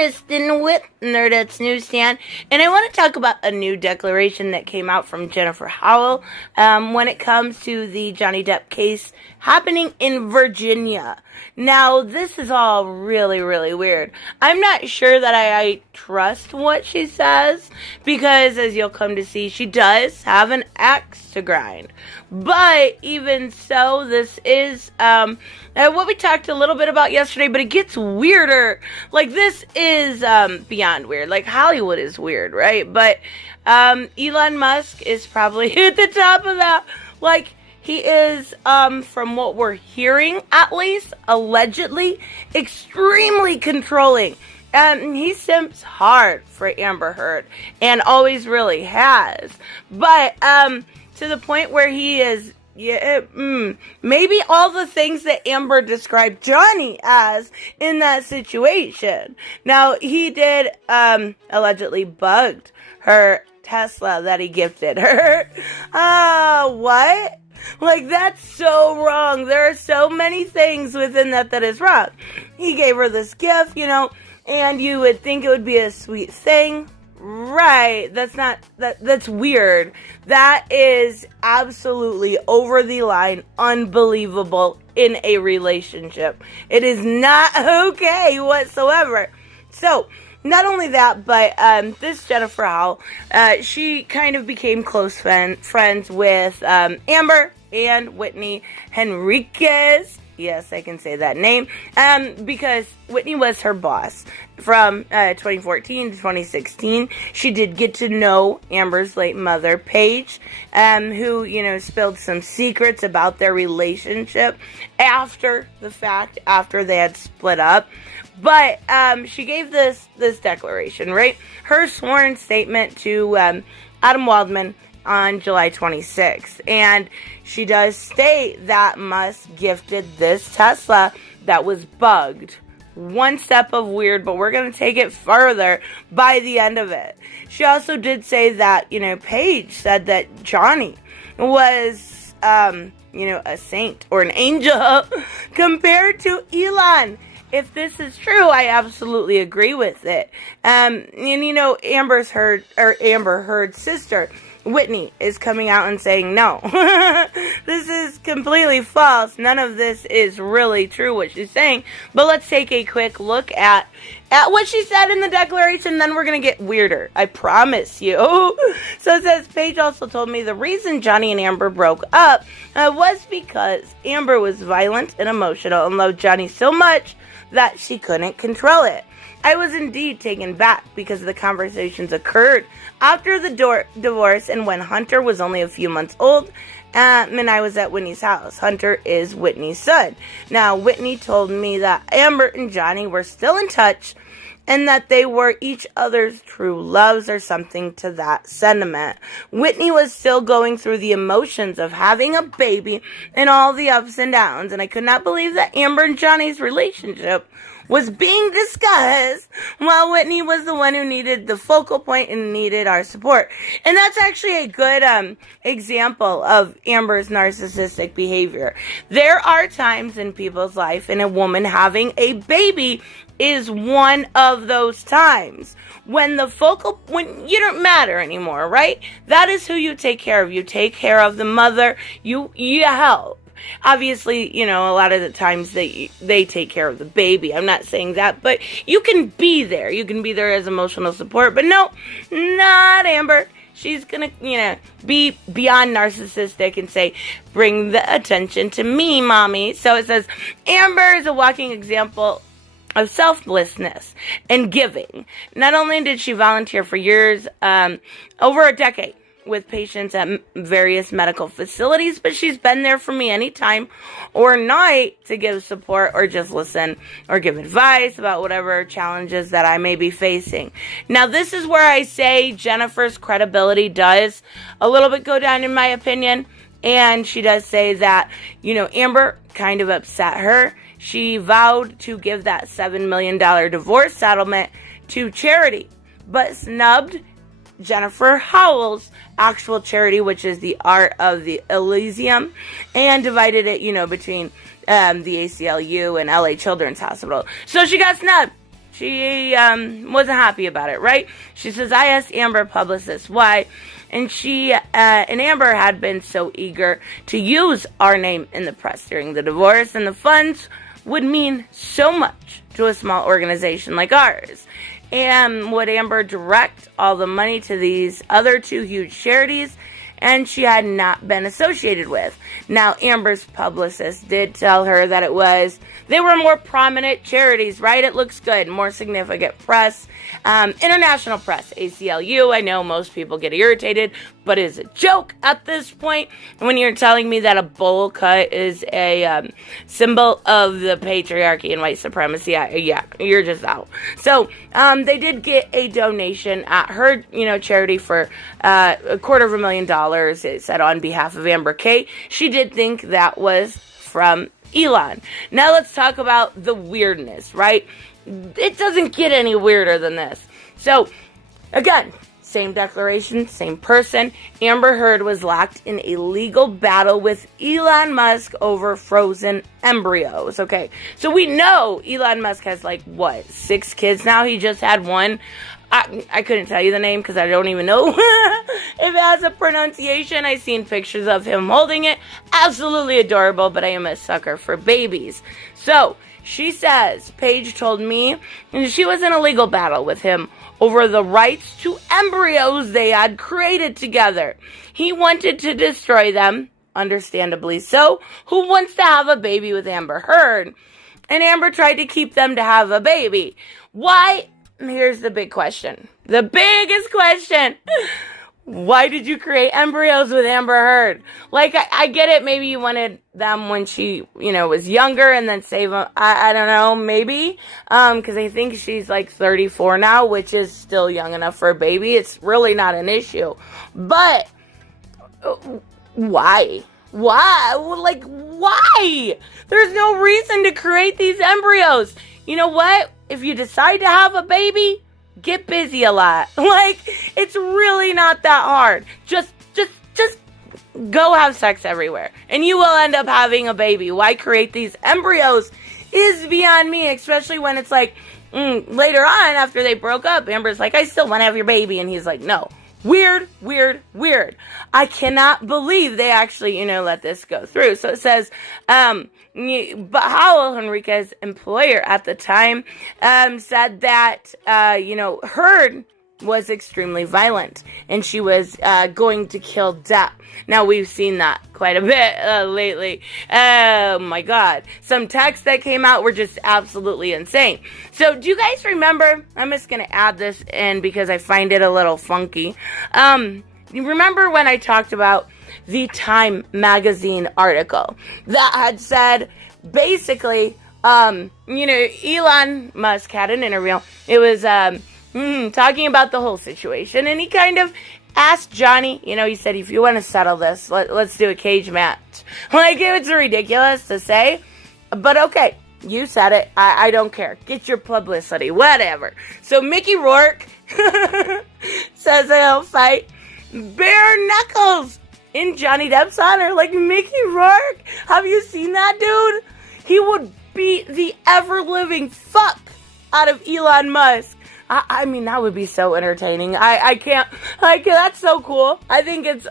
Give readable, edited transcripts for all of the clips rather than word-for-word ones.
Kristen with Nerdette's NewsStand, and I want to talk about a new declaration that came out from Jennifer Howell when it comes to the Johnny Depp case happening in Virginia. Now, this is all really, really weird. I'm not sure that I trust what she says, because as you'll come to see, she does have an axe to grind. But even so, this is what we talked a little bit about yesterday, but it gets weirder. Like, this is beyond weird. Like, Hollywood is weird, right? But Elon Musk is probably at the top of that. Like, he is, from what we're hearing, at least, allegedly, extremely controlling. He simps hard for Amber Heard, and always really has. But, to the point where he is, maybe all the things that Amber described Johnny as in that situation. Now, he did, allegedly bugged her Tesla that he gifted her. What? Like, that's so wrong. There are so many things within that is wrong. He gave her this gift, and you would think it would be a sweet thing. Right. That's weird. That is absolutely over the line, unbelievable in a relationship. It is not okay whatsoever. So, not only that, but this Jennifer Howell, she kind of became close friends with Amber and Whitney Henriquez. Yes, I can say that name. Because Whitney was her boss from 2014 to 2016. She did get to know Amber's late mother, Paige, who, spilled some secrets about their relationship after the fact, after they had split up. But she gave this declaration, right? Her sworn statement to Adam Waldman on July 26th. And she does state that Musk gifted this Tesla that was bugged. One step of weird, but we're going to take it further by the end of it. She also did say that, Paige said that Johnny was, a saint or an angel compared to Elon. If this is true, I absolutely agree with it. And Amber Heard's sister, Whitney, is coming out and saying, no, this is completely false. None of this is really true, what she's saying. But let's take a quick look at what she said in the declaration, then we're going to get weirder. I promise you. So it says, Paige also told me the reason Johnny and Amber broke up was because Amber was violent and emotional and loved Johnny so much that she couldn't control it. I was indeed taken back because the conversations occurred after the divorce and when Hunter was only a few months old, and I was at Whitney's house. Hunter is Whitney's son. Now, Whitney told me that Amber and Johnny were still in touch and that they were each other's true loves or something to that sentiment. Whitney was still going through the emotions of having a baby and all the ups and downs, and I could not believe that Amber and Johnny's relationship was being discussed while Whitney was the one who needed the focal point and needed our support. And that's actually a good example of Amber's narcissistic behavior. There are times in people's life, and a woman having a baby is one of those times when you don't matter anymore, right? That is who you take care of. You take care of the mother. You help. Obviously, a lot of the times they take care of the baby. I'm not saying that, but you can be there. You can be there as emotional support. But no, not Amber. She's going to, be beyond narcissistic and say, bring the attention to me, mommy. So it says, Amber is a walking example of selflessness and giving. Not only did she volunteer for years, over a decade, with patients at various medical facilities, but she's been there for me anytime or night to give support or just listen or give advice about whatever challenges that I may be facing. Now, this is where I say Jennifer's credibility does a little bit go down, in my opinion, and she does say that, Amber kind of upset her. She vowed to give that $7 million divorce settlement to charity, but snubbed Jennifer Howell's actual charity, which is the Art of the Elysium, and divided it, between the ACLU and LA Children's Hospital. So she got snubbed. She wasn't happy about it, right? She says, I asked Amber publicist why, and Amber had been so eager to use our name in the press during the divorce, and the funds would mean so much to a small organization like ours. And would Amber direct all the money to these other two huge charities and she had not been associated with. Now, Amber's publicist did tell her that they were more prominent charities, right? It looks good, more significant press, international press, ACLU. I know most people get irritated, but it's a joke at this point. When you're telling me that a bowl cut is a symbol of the patriarchy and white supremacy, yeah, you're just out. So, they did get a donation at her, charity for $250,000. It said on behalf of Amber Kate. She did think that was from Elon. Now let's talk about the weirdness, right? It doesn't get any weirder than this. So, again, same declaration, same person. Amber Heard was locked in a legal battle with Elon Musk over frozen embryos. Okay, so we know Elon Musk has 6 kids now? He just had one. I couldn't tell you the name because I don't even know if it has a pronunciation. I've seen pictures of him holding it. Absolutely adorable, but I am a sucker for babies. So, she says, Paige told me she was in a legal battle with him over the rights to embryos they had created together. He wanted to destroy them, understandably so. Who wants to have a baby with Amber Heard? And Amber tried to keep them to have a baby. Why? Here's the big question. The biggest question. Why did you create embryos with Amber Heard? I get it. Maybe you wanted them when she, was younger and then save them. I don't know. Maybe. Because I think she's 34 now, which is still young enough for a baby. It's really not an issue. But why? Why? Why? There's no reason to create these embryos. You know what? If you decide to have a baby, get busy a lot. It's really not that hard. Just go have sex everywhere. And you will end up having a baby. Why create these embryos is beyond me, especially when it's later on after they broke up, Amber's I still want to have your baby. And he's no. Weird. I cannot believe they actually, let this go through. So it says, but Howell, Enrique's employer at the time, said that, Heard was extremely violent and she was going to kill Depp. Now, we've seen that quite a bit lately. Oh, my God. Some texts that came out were just absolutely insane. So, do you guys remember? I'm just going to add this in because I find it a little funky. You remember when I talked about the Time magazine article that had said, basically, Elon Musk had an interview. It was talking about the whole situation, and he kind of asked Johnny, he said, if you want to settle this, let's do a cage match. It's ridiculous to say, but okay, you said it, I don't care, get your publicity, whatever. So Mickey Rourke says he'll fight bare knuckles in Johnny Depp's honor. Mickey Rourke, have you seen that dude? He would beat the ever-living fuck out of Elon Musk. I mean, that would be so entertaining. I can't, that's so cool. I think it's,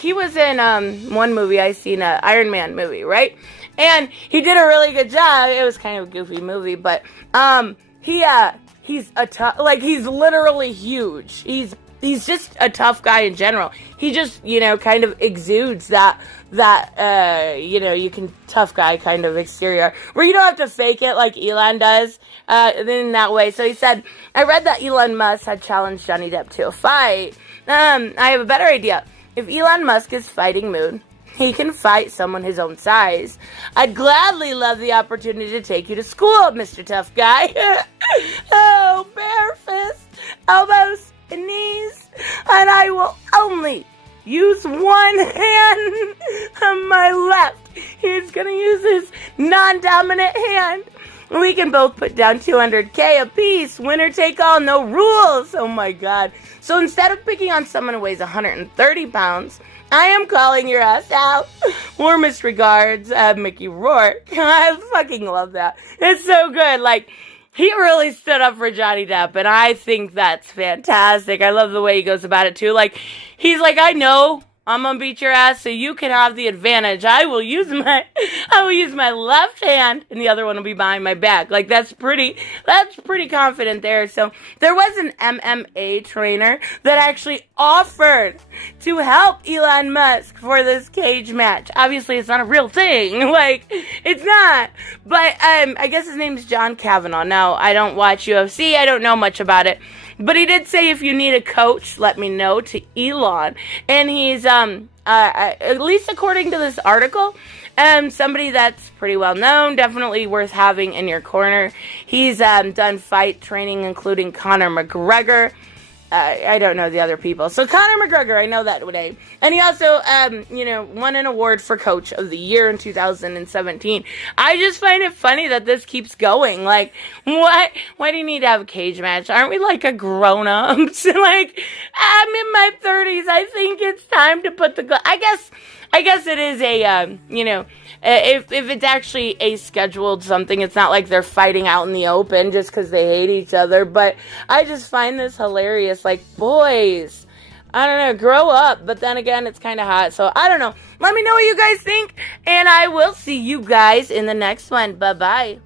he was in, one movie I seen, an Iron Man movie, right? And he did a really good job. It was kind of a goofy movie, but, he's a tough, he's literally huge. He's just a tough guy in general. He just, kind of exudes that, you can tough guy kind of exterior where you don't have to fake it like Elon does, in that way. So he said, I read that Elon Musk had challenged Johnny Depp to a fight. I have a better idea. If Elon Musk is fighting mood, he can fight someone his own size. I'd gladly love the opportunity to take you to school, Mr. Tough Guy. Oh, bare fist, elbows, and knees, and I will only use one hand on my left. He's gonna use his non-dominant hand. We can both put down $200K a piece. Winner take all, no rules. Oh my God. So instead of picking on someone who weighs 130 pounds, I am calling your ass out. Warmest regards, Mickey Rourke. I fucking love that. It's so good. he really stood up for Johnny Depp, and I think that's fantastic. I love the way he goes about it, too. Like, he's like, I know I'm gonna beat your ass so you can have the advantage. I will use my left hand, and the other one will be behind my back. Like, that's pretty confident there. So there was an MMA trainer that actually offered to help Elon Musk for this cage match. Obviously, it's not a real thing. Like, it's not. But I guess his name's John Kavanaugh. Now, I don't watch UFC. I don't know much about it. But he did say, if you need a coach, let me know, to Elon. And he's, at least according to this article, somebody that's pretty well known, definitely worth having in your corner. He's done fight training, including Conor McGregor. I don't know the other people. So Conor McGregor, I know that name. And he also, won an award for Coach of the Year in 2017. I just find it funny that this keeps going. Like, what? Why do you need to have a cage match? Aren't we like a grown-ups? Like, I'm in my 30s. I think it's time to put the... I guess it is a, if it's actually a scheduled something, it's not like they're fighting out in the open just because they hate each other. But I just find this hilarious. Like, boys, I don't know, grow up. But then again, it's kind of hot. So I don't know. Let me know what you guys think. And I will see you guys in the next one. Bye-bye.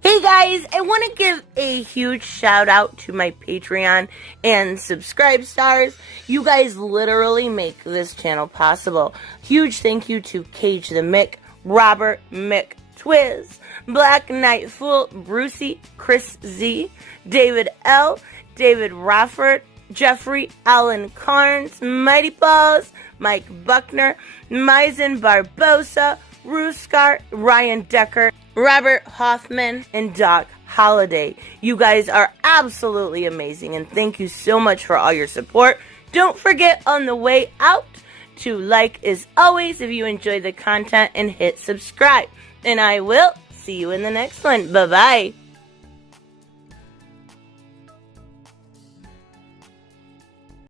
Hey guys, I want to give a huge shout out to my Patreon and subscribe stars. You guys literally make this channel possible. Huge thank you to Cage the Mick, Robert Mick Twiz, Black Knight Fool, Brucey, Chris Z, David L, David Rafford, Jeffrey Allen Carnes, Mighty Balls, Mike Buckner, Maizen Barbosa, Ruskar, Ryan Decker, Robert Hoffman, and Doc Holliday. You guys are absolutely amazing, and thank you so much for all your support. Don't forget on the way out to like as always if you enjoy the content and hit subscribe. And I will see you in the next one. Bye-bye.